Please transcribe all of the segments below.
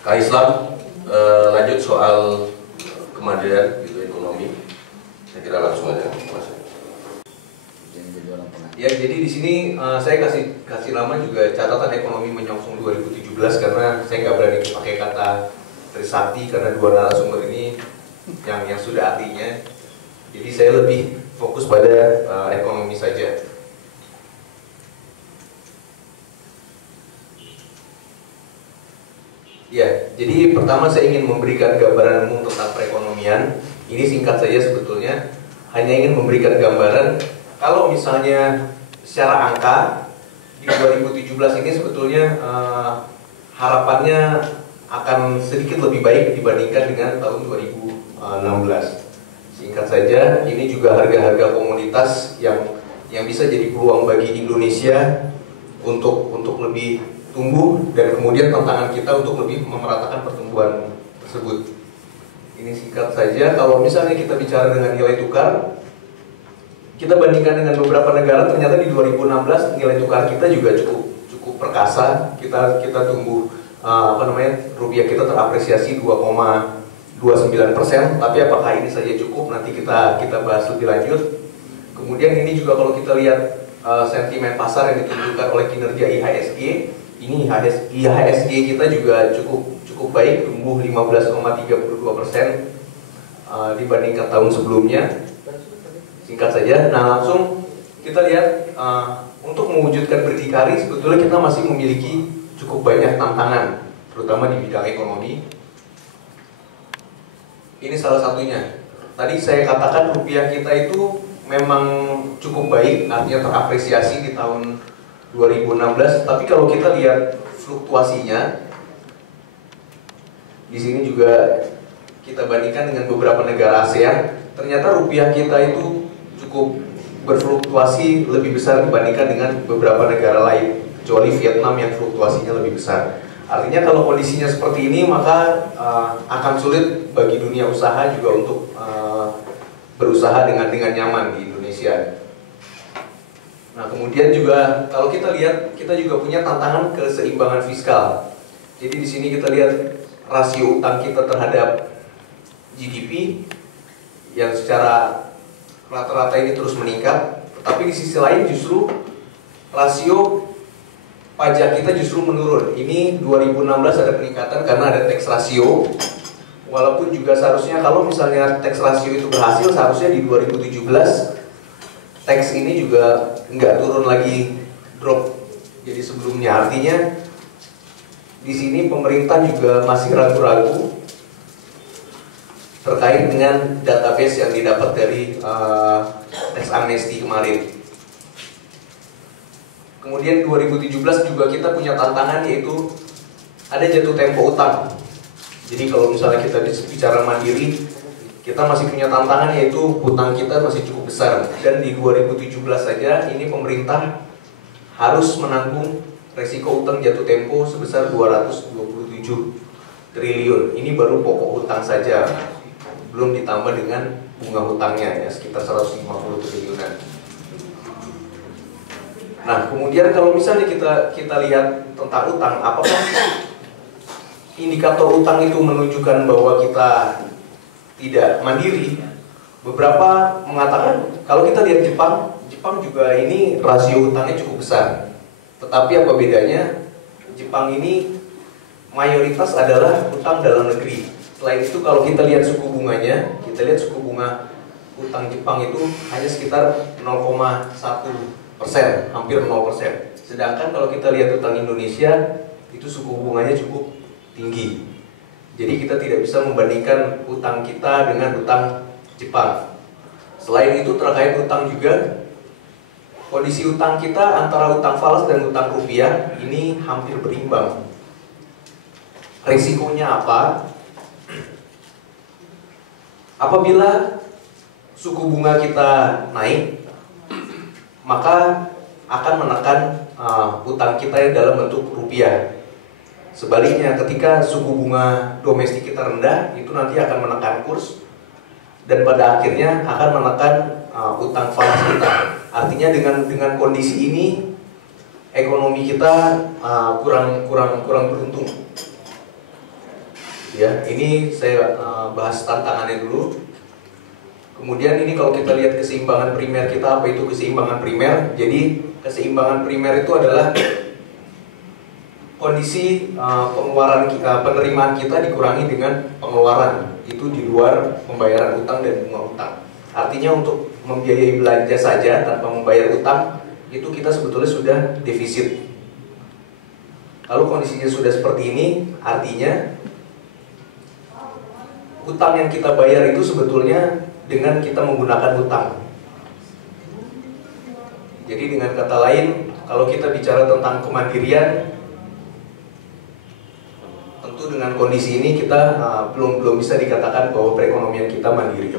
Kak Islam, lanjut soal kemandirian gitu ekonomi. Saya kira langsung aja masuk. Ya, jadi di sini saya kasih nama juga catatan ekonomi menyongsong 2017 karena saya nggak berani pakai kata Trisakti karena dua narasumber ini yang sudah ahlinya. Jadi saya lebih fokus pada ekonomi saja. Ya, jadi pertama saya ingin memberikan gambaran umum tentang perekonomian. Ini singkat saja sebetulnya, hanya ingin memberikan gambaran kalau misalnya secara angka di 2017 ini sebetulnya harapannya akan sedikit lebih baik dibandingkan dengan tahun 2016. Singkat saja, ini juga harga-harga komoditas yang bisa jadi peluang bagi Indonesia untuk lebih tumbuh, dan kemudian tantangan kita untuk lebih memeratakan pertumbuhan tersebut. Ini singkat saja. Kalau misalnya kita bicara dengan nilai tukar, kita bandingkan dengan beberapa negara, ternyata di 2016 nilai tukar kita juga cukup perkasa. Kita tumbuh rupiah kita terapresiasi 2,29%. Tapi apakah ini saja cukup? Nanti kita bahas lebih lanjut. Kemudian ini juga kalau kita lihat sentimen pasar yang ditunjukkan oleh kinerja IHSG, ini IHSG kita juga cukup baik, tumbuh 15,32% dibandingkan tahun sebelumnya. Singkat saja. Nah, langsung kita lihat untuk mewujudkan berdikari sebetulnya kita masih memiliki cukup banyak tantangan, terutama di bidang ekonomi. Ini salah satunya. Tadi saya katakan rupiah kita itu memang cukup baik, artinya terapresiasi di tahun 2016, tapi kalau kita lihat fluktuasinya, di sini juga kita bandingkan dengan beberapa negara ASEAN, ternyata rupiah kita itu cukup berfluktuasi lebih besar dibandingkan dengan beberapa negara lain, kecuali Vietnam yang fluktuasinya lebih besar. Artinya kalau kondisinya seperti ini, maka akan sulit bagi dunia usaha juga untuk berusaha dengan nyaman di Indonesia. Nah, kemudian juga kalau kita lihat, kita juga punya tantangan keseimbangan fiskal. Jadi di sini kita lihat rasio utang kita terhadap GDP yang secara rata-rata ini terus meningkat, tetapi di sisi lain justru rasio pajak kita justru menurun. Ini 2016 ada peningkatan karena ada tax ratio. Walaupun juga seharusnya kalau misalnya tax ratio itu berhasil, seharusnya di 2017 tax ini juga nggak turun lagi, drop jadi sebelumnya. Artinya di sini pemerintah juga masih ragu-ragu terkait dengan database yang didapat dari tax amnesty kemarin. Kemudian 2017 juga kita punya tantangan, yaitu ada jatuh tempo utang. Jadi kalau misalnya kita bicara mandiri, kita masih punya tantangan, yaitu hutang kita masih cukup besar. Dan di 2017 saja ini pemerintah harus menanggung resiko utang jatuh tempo sebesar 227 triliun. Ini baru pokok hutang saja, belum ditambah dengan bunga hutangnya, ya, sekitar 150 triliunan. Nah, kemudian kalau misalnya kita lihat tentang utang, apakah indikator utang itu menunjukkan bahwa kita tidak mandiri? Beberapa mengatakan, kalau kita lihat Jepang juga ini rasio utangnya cukup besar. Tetapi apa bedanya? Jepang ini mayoritas adalah utang dalam negeri. Selain itu kalau kita lihat suku bunganya, kita lihat suku bunga utang Jepang itu hanya sekitar 0,1%, hampir 0%. Sedangkan kalau kita lihat utang Indonesia, itu suku bunganya cukup tinggi. Jadi kita tidak bisa membandingkan utang kita dengan utang Jepang. Selain itu terkait utang juga, kondisi utang kita antara utang falas dan utang rupiah ini hampir berimbang. Risikonya apa? Apabila suku bunga kita naik, maka akan menekan utang kita dalam bentuk rupiah. Sebaliknya, ketika suku bunga domestik kita rendah, itu nanti akan menekan kurs dan pada akhirnya akan menekan utang falas kita. Artinya dengan kondisi ini ekonomi kita kurang beruntung. Ya, ini saya bahas tantangannya dulu. Kemudian ini kalau kita lihat keseimbangan primer kita, apa itu keseimbangan primer? Jadi keseimbangan primer itu adalah kondisi penerimaan kita dikurangi dengan pengeluaran itu di luar pembayaran utang dan bunga utang. Artinya untuk membiayai belanja saja tanpa membayar utang itu kita sebetulnya sudah defisit. Kalau kondisinya sudah seperti ini, artinya utang yang kita bayar itu sebetulnya dengan kita menggunakan utang. Jadi dengan kata lain, kalau kita bicara tentang kemandirian, tentu dengan kondisi ini kita belum bisa dikatakan bahwa perekonomian kita mandiri.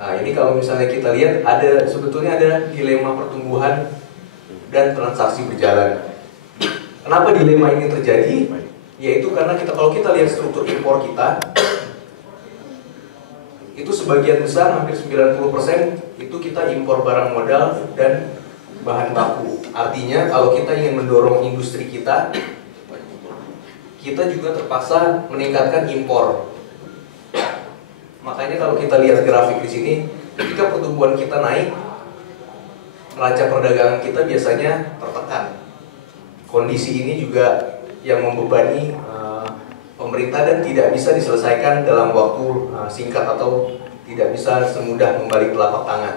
Nah, ini kalau misalnya kita lihat sebetulnya ada dilema pertumbuhan dan transaksi berjalan. Kenapa dilema ini terjadi? Yaitu karena kalau kita lihat struktur impor kita, itu sebagian besar, hampir 90% itu kita impor barang modal dan bahan baku. Artinya kalau kita ingin mendorong industri kita juga terpaksa meningkatkan impor. Makanya kalau kita lihat grafik di sini, ketika pertumbuhan kita naik, neraca perdagangan kita biasanya tertekan. Kondisi ini juga yang membebani pemerintah dan tidak bisa diselesaikan dalam waktu singkat atau tidak bisa semudah membalik telapak tangan.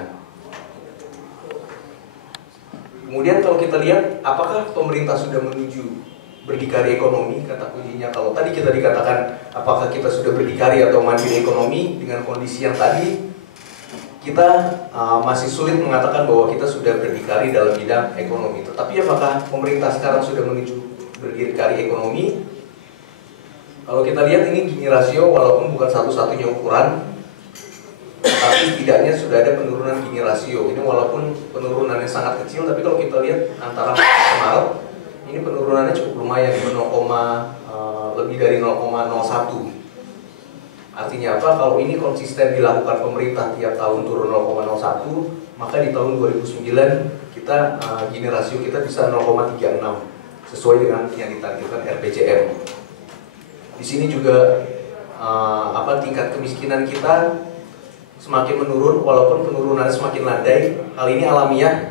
Kemudian kalau kita lihat, apakah pemerintah sudah menuju berdikari ekonomi? Kata kuncinya, kalau tadi kita dikatakan apakah kita sudah berdikari atau mandiri ekonomi, dengan kondisi yang tadi kita masih sulit mengatakan bahwa kita sudah berdikari dalam bidang ekonomi. Tetapi apakah pemerintah sekarang sudah menuju berdikari ekonomi? Kalau kita lihat ini Gini rasio, walaupun bukan satu-satunya ukuran, tapi setidaknya sudah ada penurunan Gini rasio. Ini walaupun penurunannya sangat kecil, tapi kalau kita lihat antara Maret, ini penurunannya cukup lumayan, lebih dari 0,01. Artinya apa? Kalau ini konsisten dilakukan pemerintah tiap tahun turun 0,01, maka di tahun 2009 kita Gini rasio kita bisa 0,36 sesuai dengan yang ditargetkan RPJM. Di sini juga tingkat kemiskinan kita semakin menurun, walaupun penurunannya semakin landai. Hal ini alamiah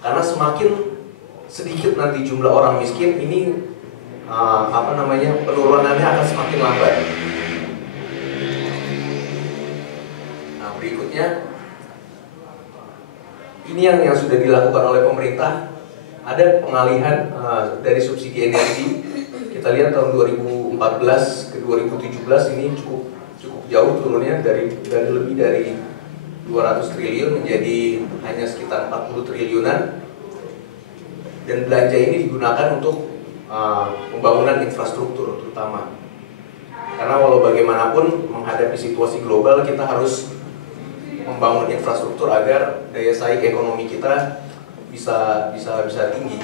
karena semakin sedikit nanti jumlah orang miskin, ini penurunannya akan semakin lambat. Nah, berikutnya ini yang sudah dilakukan oleh pemerintah, ada pengalihan dari subsidi energi. Kita lihat tahun 2014 ke 2017 ini cukup jauh turunnya dari lebih dari 200 triliun menjadi hanya sekitar 40 triliunan. Dan belanja ini digunakan untuk pembangunan infrastruktur terutama. Karena walau bagaimanapun menghadapi situasi global, kita harus membangun infrastruktur agar daya saing ekonomi kita bisa tinggi.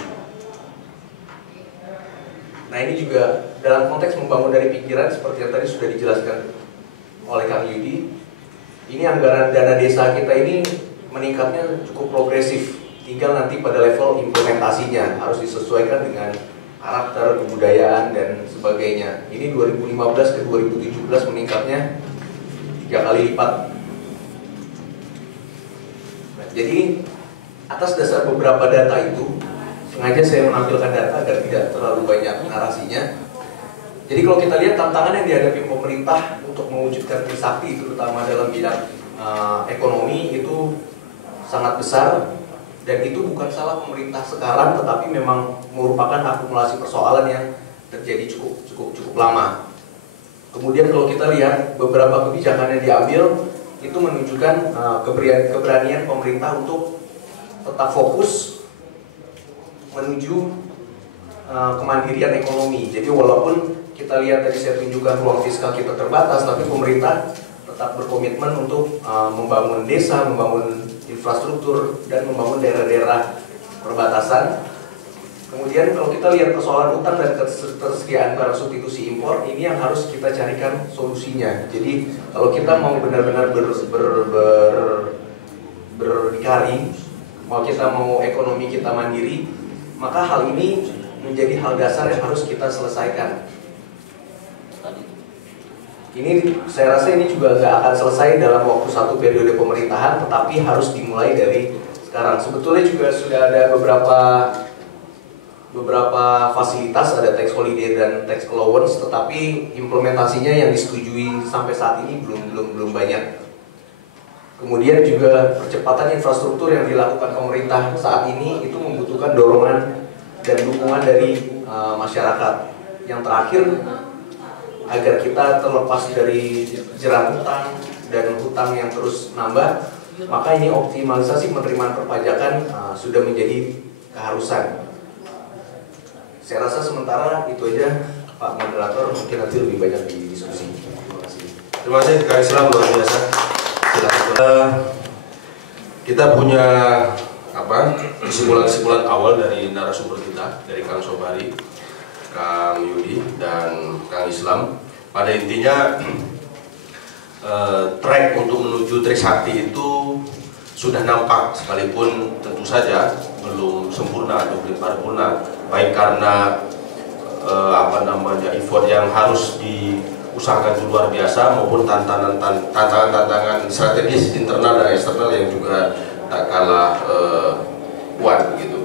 Nah, ini juga dalam konteks membangun dari pikiran seperti yang tadi sudah dijelaskan oleh Kang Yudi. Ini anggaran dana desa kita ini meningkatnya cukup progresif. Tinggal nanti pada level implementasinya harus disesuaikan dengan karakter, kebudayaan, dan sebagainya. Ini 2015 ke 2017 meningkatnya 3 kali lipat. Nah, jadi atas dasar beberapa data itu, sengaja saya menampilkan data agar tidak terlalu banyak narasinya. Jadi kalau kita lihat tantangan yang dihadapi pemerintah untuk mewujudkan Trisakti, terutama dalam bidang ekonomi, itu sangat besar. Dan itu bukan salah pemerintah sekarang, tetapi memang merupakan akumulasi persoalan yang terjadi cukup lama. Kemudian kalau kita lihat beberapa kebijakan yang diambil, itu menunjukkan keberanian pemerintah untuk tetap fokus menuju kemandirian ekonomi. Jadi walaupun kita lihat tadi saya tunjukkan ruang fiskal kita terbatas, tapi pemerintah tetap berkomitmen untuk membangun desa, membangun infrastruktur, dan membangun daerah-daerah perbatasan. Kemudian kalau kita lihat persoalan utang dan ketersediaan barang substitusi impor, ini yang harus kita carikan solusinya. Jadi kalau kita mau benar-benar berdikari, kita mau ekonomi kita mandiri, maka hal ini menjadi hal dasar yang harus kita selesaikan. Ini saya rasa ini juga nggak akan selesai dalam waktu satu periode pemerintahan, tetapi harus dimulai dari sekarang. Sebetulnya juga sudah ada beberapa fasilitas, ada tax holiday dan tax allowance, tetapi implementasinya yang disetujui sampai saat ini belum banyak. Kemudian juga percepatan infrastruktur yang dilakukan pemerintah saat ini itu membutuhkan dorongan dan dukungan dari masyarakat. Yang terakhir, agar kita terlepas dari jerat hutang dan hutang yang terus nambah, maka ini optimalisasi penerimaan perpajakan sudah menjadi keharusan. Saya rasa sementara itu aja, Pak Moderator, mungkin nanti lebih banyak di diskusi. Terima kasih. Terima kasih Kak Islam, luar biasa. Silakan. Kita punya kesimpulan-kesimpulan awal dari narasumber kita, dari Kang Sobari, Kang Yudi, dan Kang Islam. Pada intinya track untuk menuju Trisakti itu sudah nampak, sekalipun tentu saja belum sempurna atau belum paripurna, baik karena effort yang harus diusahakan luar biasa maupun tantangan strategis internal dan eksternal yang juga tak kalah kuat gitu.